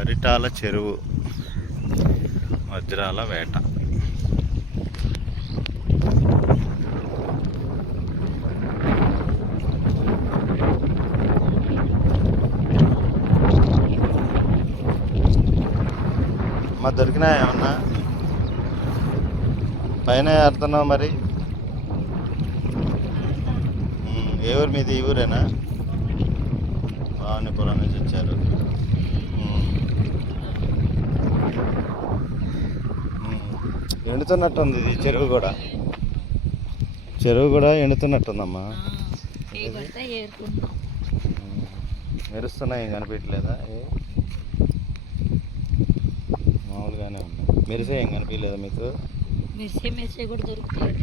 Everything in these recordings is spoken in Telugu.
పరిటాల చెరువు వజ్రాల వేట. మా దొరికినా ఏమన్నా పైన ఆడుతున్నావు మరి? ఏ ఊరు మీది? ఈ ఊరేనా? భవానీపురం నుంచి వచ్చారు. ఎండుతున్నట్టుంది ఇది చెరువు కూడా. చెరువు కూడా ఎండుతున్నట్టుందమ్మా. మెరుస్తున్నాయి, కనిపించలేదా? మామూలుగానే ఉన్నాయి. మెరిసే ఏం కనిపించలేదా మీకు? మెరిసే కూడా దొరుకుతాయి.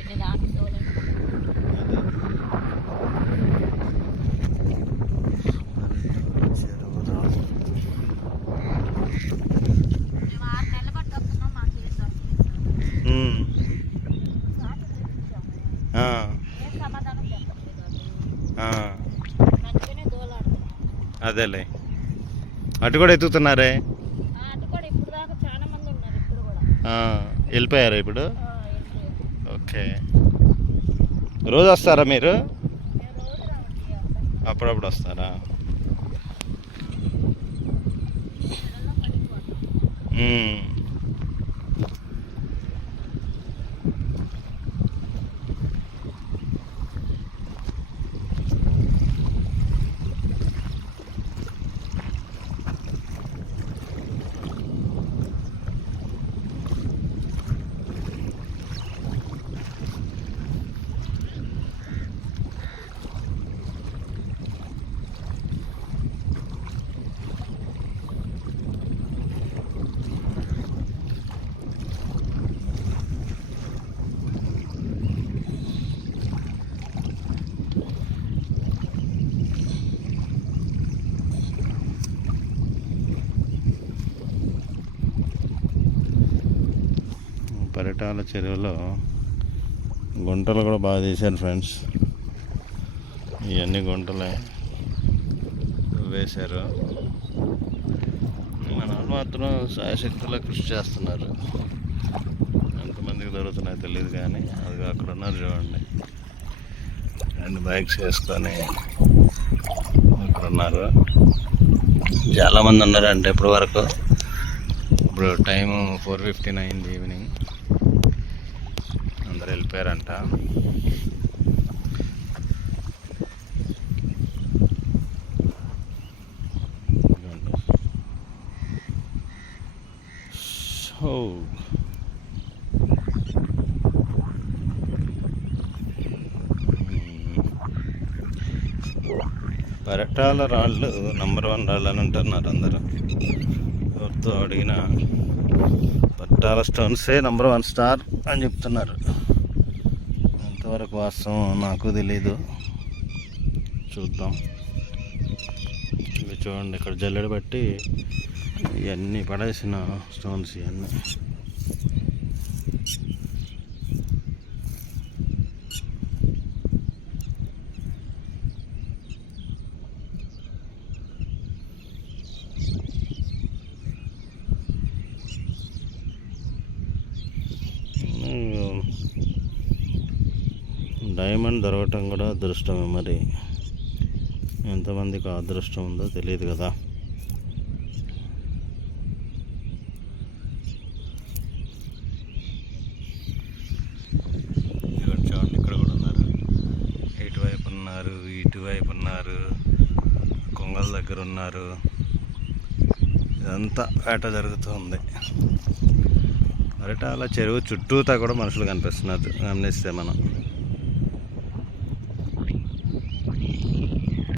అదేలే, అటు కూడా ఎత్తుతున్నారే. వెళ్ళిపోయారా ఇప్పుడు? ఓకే. రోజు వస్తారా మీరు? అప్పుడప్పుడు వస్తారా? పరిటాల చెరువులో గుంటలు కూడా బాగా తీశారు ఫ్రెండ్స్. ఇవన్నీ గుంటలే వేశారు. మన వాళ్ళు మాత్రం శాయశక్తులా కృషి చేస్తున్నారు. ఎంతమందికి దొరుకుతున్నాయో తెలియదు కానీ అది అక్కడ ఉన్నారు చూడండి. 2 బైక్స్ వేసుకొని అక్కడ ఉన్నారు. చాలామంది ఉన్నారు. అంటే ఇప్పటి వరకు ఇప్పుడు టైం 4:15 అయింది ఈవినింగ్. అందరు వెళ్ళిపోయారంట. సో పరిటాల రాళ్ళు నంబర్ 1 రాళ్ళు అని అంటున్నారు అందరూ. ఎవరితో అడిగినా పరిటాల స్టోన్సే నంబర్ 1 స్టార్ అని చెప్తున్నారు. ఎంతవరకు వాస్తవం నాకు తెలీదు, చూద్దాం. ఇవి చూడండి, ఇక్కడ జల్లెడ బట్టి ఇవన్నీ పడేసిన స్టోన్స్ ఇవన్నీ. డైమండ్ దొరకటం కూడా అదృష్టమే. మరి ఎంతమందికి అదృష్టం ఉందో తెలియదు కదా. చూడండి, ఇక్కడ కూడా ఉన్నారు. ఇటువైపు ఉన్నారు, ఇటువైపు ఉన్నారు, కొంగల దగ్గర ఉన్నారు. ఇదంతా వేట జరుగుతుంది. పరిటాల చెరువు చుట్టూతా కూడా మనుషులు కనిపిస్తున్నారు గమనిస్తే మనం.